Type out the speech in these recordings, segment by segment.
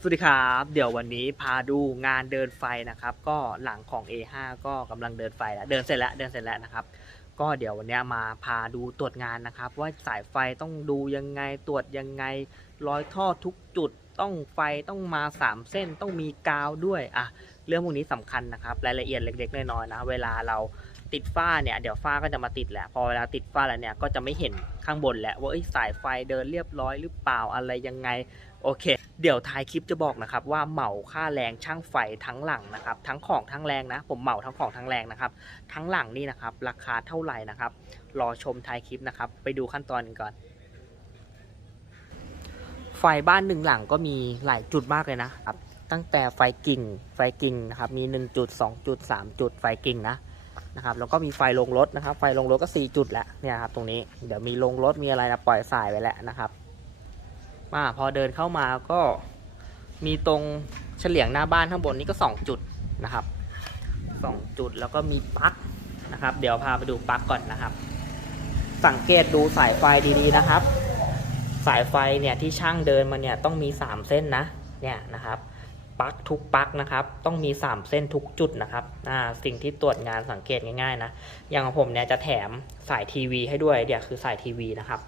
สวัสดีครับ เดี๋ยววันนี้พาดูงานเดินไฟนะครับ ก็หลังของ A5 ก็กำลังเดินไฟแล้วเดินเสร็จแล้วเดินเสร็จแล้วนะครับ ก็เดี๋ยววันนี้มาพาดูตรวจงานนะครับ ว่าสายไฟต้องดูยังไงตรวจยังไงร้อยท่อทุกจุดต้องไฟต้องมา 3 เส้นต้องมีกาวด้วยอะเรื่องพวกนี้สำคัญนะครับ รายละเอียดเล็กๆน้อยๆนะ เวลาเรา ติดฝ้าเนี่ยเดี๋ยวฝ้าก็จะมาติดแหละพอเวลาติดฝ้าแล้วเนี่ยก็จะไม่เห็นข้างบนแหล้วว่าสายไฟเดินเรียบร้อยหรือเปล่าอะไรยังไงโอเค เดี๋ยวท้ายคลิปจะบอกนะครับว่าเหมาค่าแรงช่างไฟทั้งหลังนะครับทั้งของทั้งแรงนะ ผมเหมาทั้งของทั้งแรงนะครับทั้งหลังนี่นะครับราคาเท่าไหร่นะครับรอชมท้ายคลิปนะครับไปดูขั้นตอนกันก่อนไฟบ้านหนึ่งหลังก็มีหลายจุดมากเลยนะครับตั้งแต่ไฟกิ่งไฟกิ่งนะครับมี 1 จุด 2 จุด 3 จุดไฟกิ่งนะ นะครับแล้วก็มีไฟลงรถนะครับ ไฟลงรถก็ 4 จุดแหล้วเนี่ยครับตรงนี้เดี๋ยวมีลงรถมีอะไรนะปล่อยสายไปแล้วนะครับมาพอเดินเข้ามาก็มีตรงเฉลียงหน้าบ้านข้างบนนี้ก็ 2 จุดนะครับ 2 จุดแล้วก็มีปลั๊กนะครับ เดี๋ยวพาไปดูปลั๊กก่อนนะครับ สังเกตดูสายไฟดีๆนะครับ สายไฟเนี่ยที่ช่างเดินมาเนี่ยต้องมี 3 เส้นนะเนี่ยนะครับ ปลั๊กทุกปลั๊กนะครับ ต้องมี 3 เส้นทุกจุดนะครับอ่าสิ่งที่ตรวจงานสังเกตง่ายๆนะ อย่างของผมเนี่ยจะแถมสายทีวีให้ด้วยเดี๋ยวคือสายทีวีนะครับ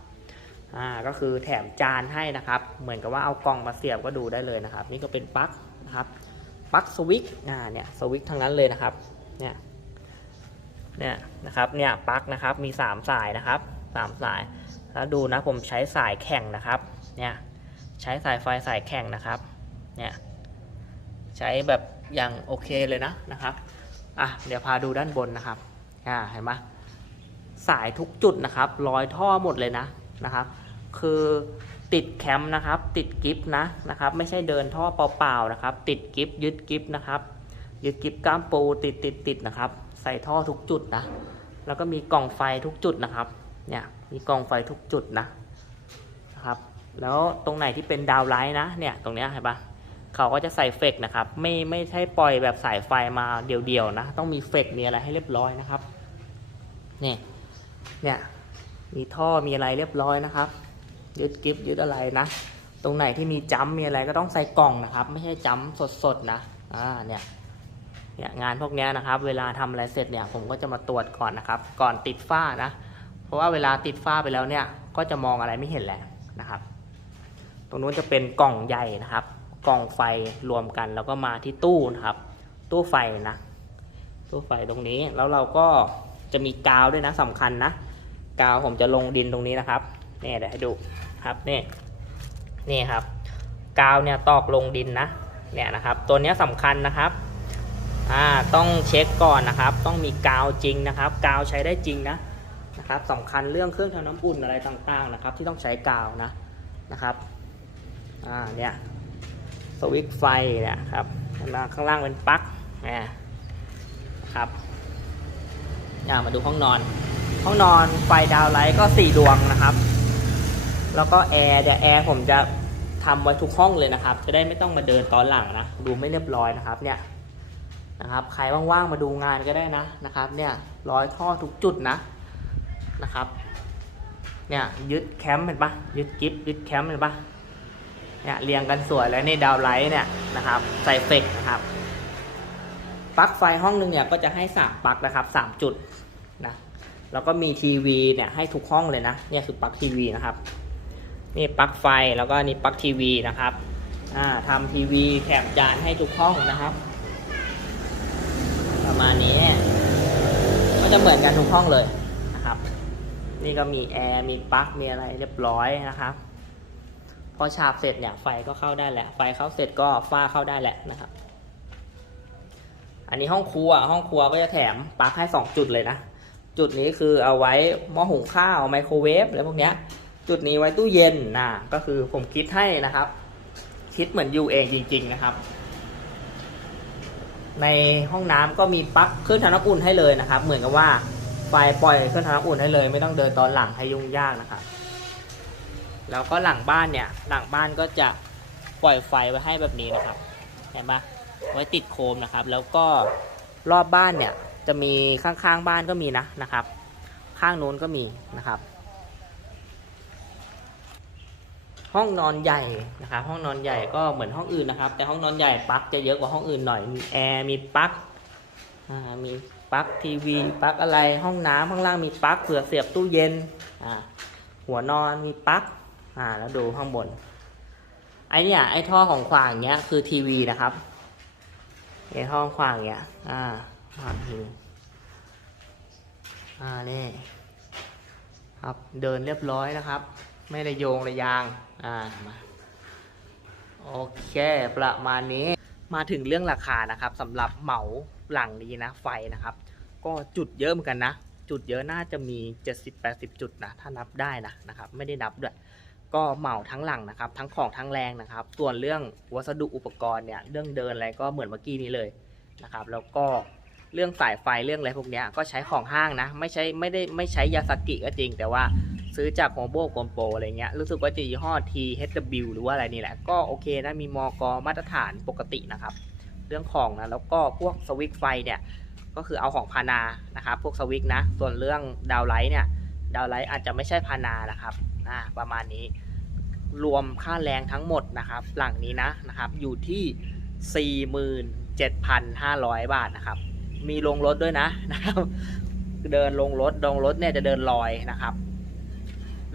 อ่าก็คือแถมจานให้นะครับ เหมือนกับว่าเอากล่องมาเสียบก็ดูได้เลยนะครับ นี่ก็เป็นปลั๊กนะครับปลั๊กสวิตช์อ่าเนี่ยสวิตช์ทั้งนั้นเลยนะครับเนี่ยเนี่ยนะครับเนี่ยปลั๊กนะครับมี 3 สายนะครับ3สาย แล้วดูนะผมใช้สายแข่งนะครับเนี่ยใช้สายไฟสายแข่งนะครับเนี่ย ใช้แบบอย่างโอเคเลยนะนะครับอะเดี๋ยวพาดูด้านบนนะครับอ่าเห็นไหมสายทุกจุดนะครับร้อยท่อหมดเลยนะนะครับ คือติดแคมป์นะครับ ติดกิฟต์นะนะครับ ไม่ใช่เดินท่อเปล่าๆนะครับ ติดกิฟต์ยึดกิฟต์นะครับยึดกิฟต์ก้ามปูติดติดติดนะครับ ใส่ท่อทุกจุดนะแล้วก็มีกล่องไฟทุกจุดนะครับเนี่ยมีกล่องไฟทุกจุดนะนะครับ แล้วตรงไหนที่เป็นดาวไลท์นะเนี่ยตรงเนี้ยเห็นปะ เขาก็จะใส่เฟกนะครับ ไม่ไม่ใช่ปล่อยแบบสายไฟมาเดี่ยวๆนะ ต้องมีเฟกมีอะไรให้เรียบร้อยนะครับเนี่ยเนี่ยมีท่อมีอะไรเรียบร้อยนะครับ ยึดกิฟยึดอะไรนะ ตรงไหนที่มีจัมมีอะไรก็ต้องใส่กล่องนะครับ ไม่ใช่จัมสดๆนะอ่าเนี่ยเนี่ยงานพวกนี้นะครับ เวลาทำอะไรเสร็จเนี่ยผมก็จะมาตรวจก่อนนะครับ ก่อนติดฝ้านะ เพราะว่าเวลาติดฝ้าไปแล้วเนี่ยก็จะมองอะไรไม่เห็นแล้วนะครับ ตรงนู้นจะเป็นกล่องใหญ่นะครับ กล่องไฟรวมกัน แล้วก็มาที่ตู้นะครับ ตู้ไฟนะ ตู้ไฟตรงนี้แล้วเราก็จะมีกาวด้วยนะสำคัญนะกาวผมจะลงดินตรงนี้นะครับนี่เดี๋ยวให้ดูครับนี่นี่ครับ กาวเนี่ยตอกลงดินนะเนี่ยนะครับ ตัวนี้ยสำคัญนะครับอ่าต้องเช็คก่อนนะครับ ต้องมีกาวจริงนะครับ กาวใช้ได้จริงนะนะครับสำคัญเรื่องเครื่องทำน้ำอุ่นอะไรต่างๆนะครับ ที่ต้องใช้กาวนะนะครับอ่าเนี่ย สวิตช์ไฟนี่ยครับข้างล่างเป็นปลั๊กนี่ยครับอามาดูห้องนอน ห้องนอนไฟดาวไลท์ก็4ดวงนะครับ แล้วก็แอร์เดี๋ยวแอร์ผมจะทำไว้ทุกห้องเลยนะครับ จะได้ไม่ต้องมาเดินตอนหลังนะ ดูไม่เรียบร้อยนะครับ เนี่ยนะครับ ใครว่างๆมาดูงานก็ได้นะนะครับ เนี่ยร้อยท่อทุกจุดนะนะครับ เนี่ยยึดแคมป์เห็นปะยึดกิฟยึดแคมป์เห็นปะ เนี่ยเรียงกันสวยแล้วนี่ดาวไลท์เนี่ยนะครับใส่เฟกนะครับปลั๊กไฟห้องหนึงเนี่ยก็จะให้สามปลั๊กนะครับสามจุดนะแล้วก็มีทีวีเนี่ยให้ทุกห้องเลยนะเนี่ยคือปลั๊กทีวีนะครับนี่ปลั๊กไฟแล้วก็นี่ปลั๊กทีวีนะครับอ่าทำทีวีแถมจานให้ทุกห้องนะครับ ประมาณนี้ ก็จะเหมือนกันทุกห้องเลยนะครับ นี่ก็มีแอร์มีปลั๊กมีอะไรเรียบร้อยนะครับ พอฉาบเสร็จเนี่ยไฟก็เข้าได้แหละ ไฟเข้าเสร็จก็ฝ้าเข้าได้แหละนะครับ อันนี้ห้องครัวห้องครัวก็จะแถมปลั๊กให้สองจุดเลยนะ จุดนี้คือเอาไว้หม้อหุงข้าวไมโครเวฟอะไรพวกเนี้ย จุดนี้ไว้ตู้เย็นนะก็คือผมคิดให้นะครับ คิดเหมือนอยู่เองจริง ๆ นะครับ ในห้องน้ำก็มีปลั๊กเครื่องทำน้ำอุ่นให้เลยนะครับ เหมือนกับว่าไฟปล่อยเครื่องทำน้ำอุ่นให้เลย ไม่ต้องเดินตอนหลังให้ยุ่งยากนะครับ แล้วก็หลังบ้านเนี่ยหลังบ้านก็จะปล่อยไฟไว้ให้แบบนี้นะครับเห็นปะไว้ติดโคมนะครับ แล้วก็รอบบ้านเนี่ยจะมีข้างๆบ้านก็มีนะนะครับ ข้างนู้นก็มีนะครับ ห้องนอนใหญ่นะครับ ห้องนอนใหญ่ก็เหมือนห้องอื่นนะครับ แต่ห้องนอนใหญ่ปลั๊กจะเยอะกว่าห้องอื่นหน่อยมีแอร์มีปลั๊กมีปลั๊กทีวีปลั๊กอะไรห้องน้ำข้างล่างมีปลั๊กเผื่อเสียบตู้เย็นหัวนอนมีปลั๊ก อ่า แล้วดูข้างบน ไอเนี่ย ไอท่อของขวางเนี้ยคือทีวีนะครับไอท่อขวางเนี้ย อ่าขวางทีวีอ่านี่ครับเดินเรียบร้อยนะครับ ไม่ได้โยงระยาง อ่ามาโอเค ประมาณนี้มาถึงเรื่องราคานะครับสำหรับเหมาหลังนี้นะไฟนะครับ ก็จุดเยอะเหมือนกันนะ จุดเยอะน่าจะมี 70-80 จุดนะ ถ้านับได้นะนะครับ ไม่ได้นับด้วย ก็เหมาทั้งหลังนะครับทั้งของทั้งแรงนะครับส่วนเรื่องวัสดุอุปกรณ์เนี่ยเรื่องเดินอะไรก็เหมือนเมื่อกี้นี้เลยนะครับแล้วก็เรื่องสายไฟเรื่องอะไรพวกนี้ก็ใช้ของห้างนะไม่ใช่ไม่ได้ไม่ใช้ยาสกิก็จริง แต่ว่าซื้อจากโฮโบโกนโปอะไรเงี้ยรู้สึกว่าจะยี่ห้อ THW หรือว่าอะไรนี่แหละก็โอเคนะมีมอกมาตรฐานปกตินะครับ เรื่องของนะแล้วก็พวกสวิตไฟเนี่ยก็คือเอาของพานานะครับพวกสวิตนะส่วนเรื่องดาวไลท์เนี่ยดาวไลท์อาจจะไม่ใช่พานานะครับ อ่าประมาณนี้ รวมค่าแรงทั้งหมดนะครับ หลังนี้นะนะครับ อยู่ที่ 47,500 บาทนะครับ มีลงรถด้วยนะนะครับ เดินลงรถลงรถเนี่ยจะเดินลอยนะครับ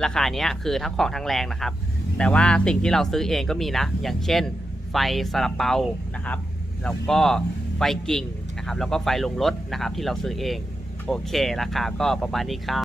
ราคาเนี้ยคือทั้งของทั้งแรงนะครับ แต่ว่าสิ่งที่เราซื้อเองก็มีนะ อย่างเช่น ไฟซาลาเปานะครับ แล้วก็ไฟกิ่งนะครับ แล้วก็ไฟลงรถนะครับที่เราซื้อเอง โอเค ราคาก็ประมาณนี้ครับ